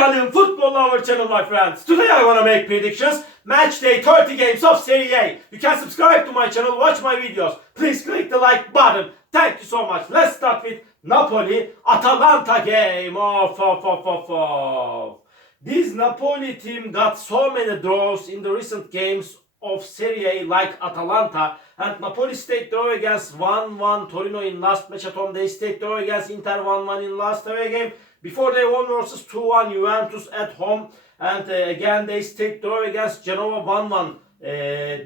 Italian football lover channel, my friends. Today I want to make predictions. Match day 30 games of Serie A. You can subscribe to my channel, watch my videos. Please click the like button. Thank you so much. Let's start with Napoli-Atalanta game. This Napoli team got so many draws in the recent games of Serie A like Atalanta, and Napoli stayed draw against 1-1 Torino in last match at home. They stayed draw against Inter 1-1 in last away game. Before they won versus 2-1 Juventus at home, and again they stayed draw against Genoa 1-1.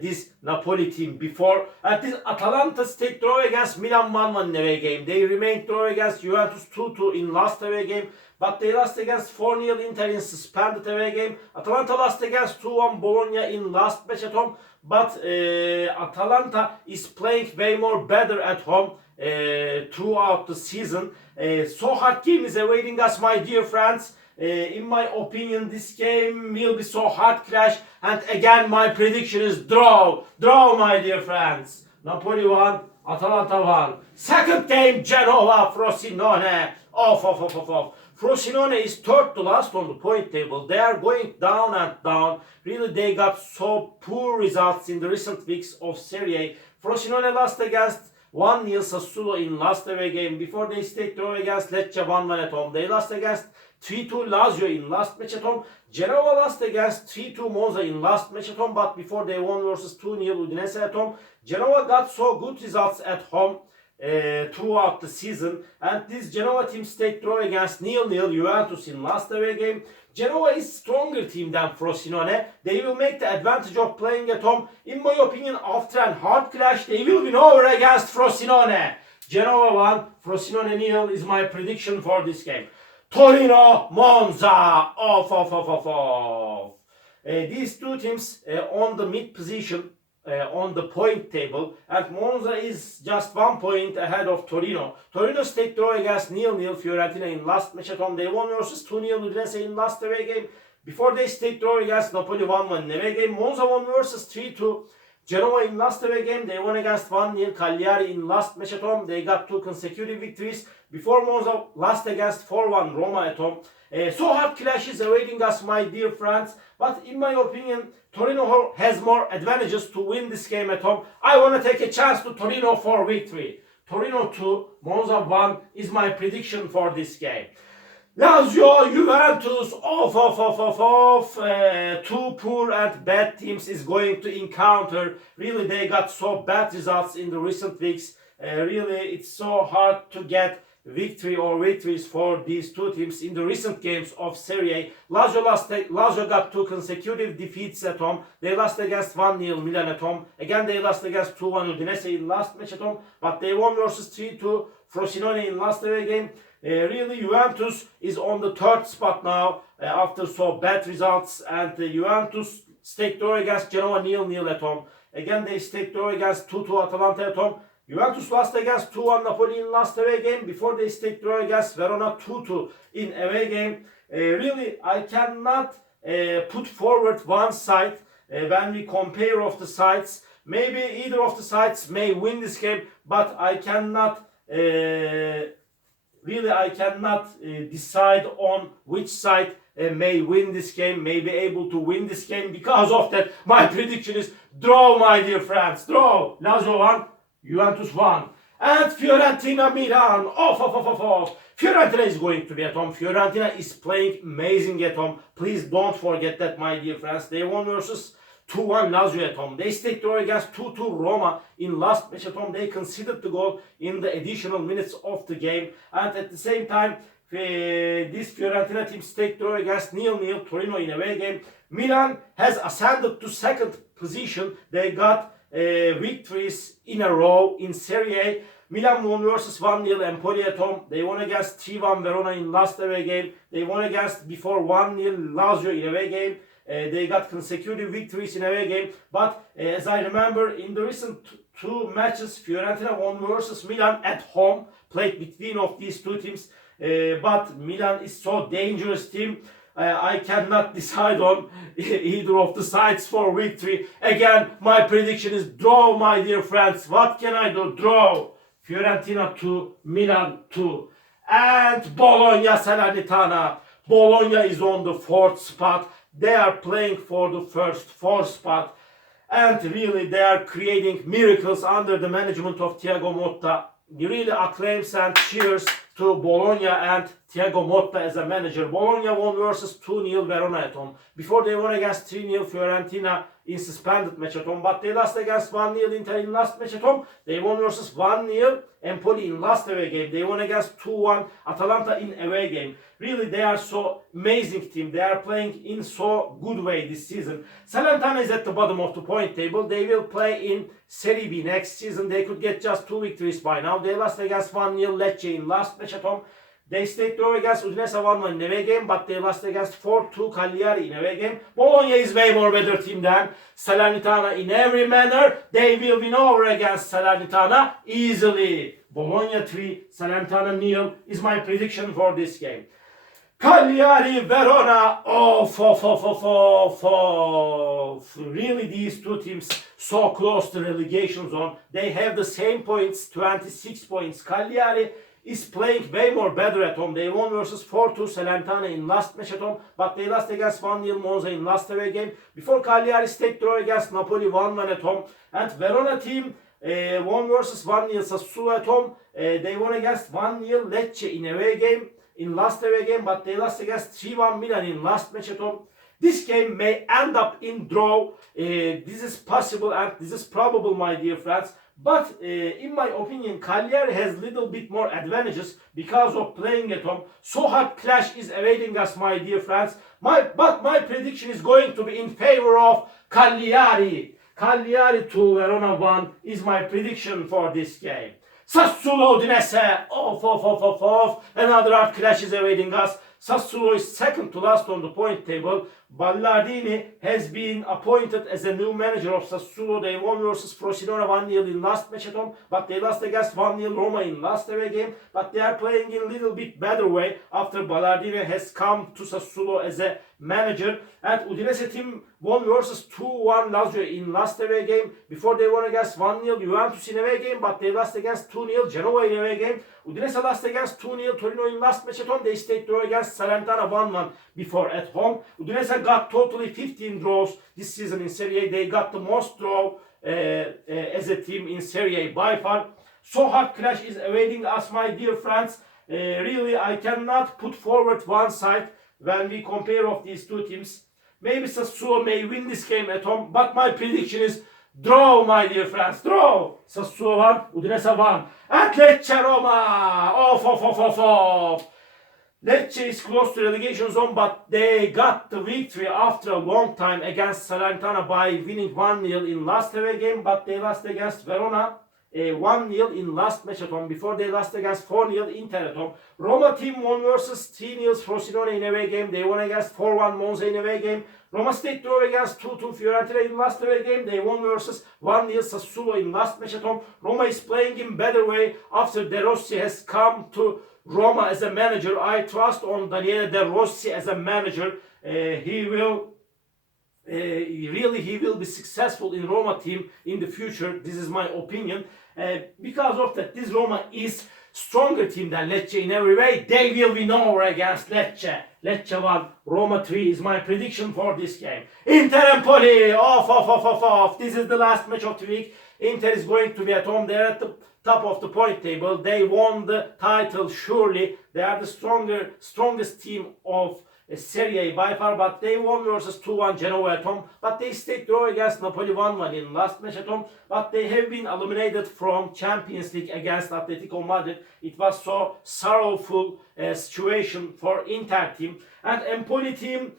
This Napoli team before, and this Atalanta stayed draw against Milan 1-1 in away game. They remained draw against Juventus 2-2 in last away game, but they lost against 4-0 Inter in suspended away game. Atalanta lost against 2-1 Bologna in last match at home, but Atalanta is playing way more better at home throughout the season. So hard game is awaiting us, my dear friends. In my opinion, this game will be so hard clash, and again my prediction is draw, my dear friends. Napoli 1, Atalanta 1. Second game, Genoa Frosinone. Frosinone is third to last on the point table. They are going down and down. Really, they got so poor results in the recent weeks of Serie A. Frosinone lost against 1-0 Sassuolo in last away game. Before they stayed draw against Lecce 1-1 at home. They lost against 3-2 Lazio in last match at home. Genoa lost against 3-2 Monza in last match at home, but before they won versus 2-0 Udinese at home. Genoa got so good results at home throughout the season, and this Genoa team stayed draw against 0-0 Juventus in last away game. Genoa is stronger team than Frosinone. They will make the advantage of playing at home. In my opinion, after a hard clash, they will win over against Frosinone. Genoa 1, Frosinone 0 is my prediction for this game. Torino, Monza. These two teams on the mid position on the point table, and Monza is just 1 point ahead of Torino. Torino stayed draw against 0-0 Fiorentina in last match at home. They won versus 2-0 Udinese in last away game. Before they stayed draw against Napoli 1-1 in away game. Monza won versus 3-2 Genoa in last away game. They won against 1-0 Cagliari in last match at home. They got 2 consecutive victories. Before Monza lost against 4-1 Roma at home. So hard clashes awaiting us, my dear friends. But in my opinion, Torino has more advantages to win this game at home. I want to take a chance to Torino for victory. Torino 2, Monza 1 is my prediction for this game. Lazio, Juventus, two poor and bad teams is going to encounter. Really, they got so bad results in the recent weeks. Really, it's so hard to get victory or victories for these two teams in the recent games of Serie A. Lazio got 2 consecutive defeats at home. They lost against 1-0 Milan at home. Again, they lost against 2-1 Udinese in last match at home. But they won versus 3-2 Frosinone in last away game. Really, Juventus is on the third spot now after so bad results. And Juventus stayed draw against Genoa 0-0 at home. Again, they stayed draw against 2-2 Atalanta at home. Juventus lost against 2-1 Napoli in last away game. Before they stayed draw against Verona 2-2 in away game. Really, I cannot put forward one side when we compare of the sides. Maybe either of the sides may win this game, but I cannot decide on which side may win this game, may be able to win this game. Because of that, my prediction is draw, my dear friends. Draw. Lazio 1, Juventus 1. And Fiorentina Milan. Fiorentina is going to be at home. Fiorentina is playing amazing at home. Please don't forget that, my dear friends. They won versus 2-1 Lazio at home. They stayed draw against 2-2 Roma in last match at home. They conceded the goal in the additional minutes of the game. And at the same time, this Fiorentina team stayed draw against 0-0 Torino in away game. Milan has ascended to second position. They got victories in a row in Serie A. Milan won versus 1-0 Empoli at home. They won against 3-1 Verona in last away game. They won against before 1-0 Lazio in away game. They got consecutive victories in away game. But as I remember, in the recent 2 matches, Fiorentina won versus Milan at home. Played between of these two teams. But Milan is so dangerous team. I cannot decide on either of the sides for victory. Again, my prediction is draw, my dear friends. What can I do? Draw. Fiorentina 2, Milan 2. And Bologna, Salernitana. Bologna is on the 4th spot. They are playing for the first 4 spot. And really they are creating miracles under the management of Thiago Motta. Really acclaims and cheers to Bologna and Thiago Motta as a manager. Bologna won versus 2-0 Verona at home. Before they won against 3-0 Fiorentina in suspended match at home. But they lost against 1-0 Inter in last match at home. They won versus 1-0 Empoli in last away game. They won against 2-1 Atalanta in away game. Really they are so amazing team. They are playing in so good way this season. Salernitana is at the bottom of the point table. They will play in Serie B next season. They could get just 2 victories by now. They lost against 1-0 Lecce in last match at home. They stayed draw against Udinese 1-1 in away game, but they lost against 4-2 Cagliari in away game. Bologna is way more better team than Salernitana in every manner. They will win over against Salernitana easily. Bologna 3, Salernitana 0 is my prediction for this game. Cagliari, Verona, really these two teams so close to relegation zone. They have the same points, 26 points. Cagliari is playing way more better at home. They won versus 4-2 Salernitana in last match at home, but they lost against 1-0 Monza in last away game. Before Cagliari stayed draw against Napoli 1-1 at home. And Verona team won versus 1-0 Sassuolo at home. They won against 1-0 Lecce in away game. In last away game, but they lost against 3-1 Milan in last match at home. This game may end up in draw. This is possible and this is probable, my dear friends. But in my opinion, Cagliari has little bit more advantages because of playing at home. So hard clash is awaiting us, my dear friends. But my prediction is going to be in favor of Cagliari. Cagliari 2, Verona 1 is my prediction for this game. Sassuolo Udinese, another hard clash is awaiting us. Sassuolo is second to last on the point table. Ballardini has been appointed as a new manager of Sassuolo. They won versus Frosinone 1-0 in last match at home, but they lost against 1-0 Roma in last away game. But they are playing in a little bit better way after Ballardini has come to Sassuolo as a manager. And Udinese team won versus 2-1 Lazio in last away game. Before they won against 1-0 Juventus in away game, but they lost against 2-0 Genoa in away game. Udinese lost against 2-0 Torino in last match at home. They stayed draw against Salernitana 1-1 before at home. Udinese got totally 15 draws this season in Serie A. They got the most draw as a team in Serie A by far. So hard clash is awaiting us, my dear friends. Really, I cannot put forward one side when we compare of these two teams. Maybe Sassuolo may win this game at home, but my prediction is draw, my dear friends, draw. Sassuolo 1, Udinese 1. And Lecce Roma, Lecce is close to relegation zone, but they got the victory after a long time against Salernitana by winning 1-0 in last away game, but they lost against Verona 1-0 in last match at home. Before they lost against 4-0 Inter at home. Roma team won versus 3-0 Frosinone in away game. They won against 4-1 Monza in away game. Roma stayed draw against 2-2 Fiorentina in last away game. They won versus 1-0 Sassuolo in last match at home. Roma is playing in better way after De Rossi has come to Roma as a manager. I trust on Daniele De Rossi as a manager. He will be successful in Roma team in the future. This is my opinion. Because of that, this Roma is stronger team than Lecce in every way. They will win over against Lecce. Lecce 1, Roma 3 is my prediction for this game. Inter Empoli, This is the last match of the week. Inter is going to be at home. They're at the top of the point table. They won the title surely. They are the strongest team of Serie A by far, but they won versus 2-1 Genoa at home. But they stayed draw against Napoli 1-1 in last match at home. But they have been eliminated from Champions League against Atletico Madrid. It was so sorrowful situation for Inter team. And Empoli team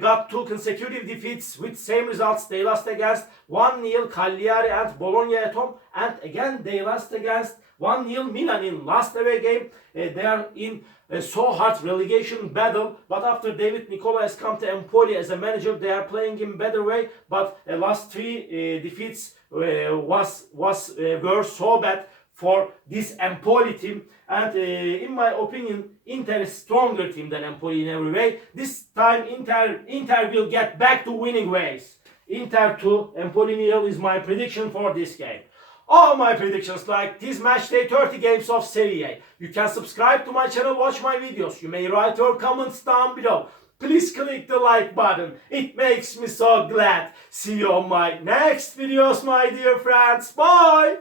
got 2 consecutive defeats with same results. They lost against 1-0 Cagliari and Bologna at home. And again they lost against 1-0 Milan in last away game. They are in a so hard relegation battle, but after David Nicola has come to Empoli as a manager, they are playing in better way. But last 3 defeats were so bad for this Empoli team. And in my opinion, Inter is stronger team than Empoli in every way. This time Inter will get back to winning ways. Inter 2, Empoli 0 is my prediction for this game. all my predictions like this match day 30 games of Serie A. You can subscribe to my channel, watch my videos. You may write your comments down below. Please click the like button. It makes me so glad. See you on my next videos, my dear friends. Bye.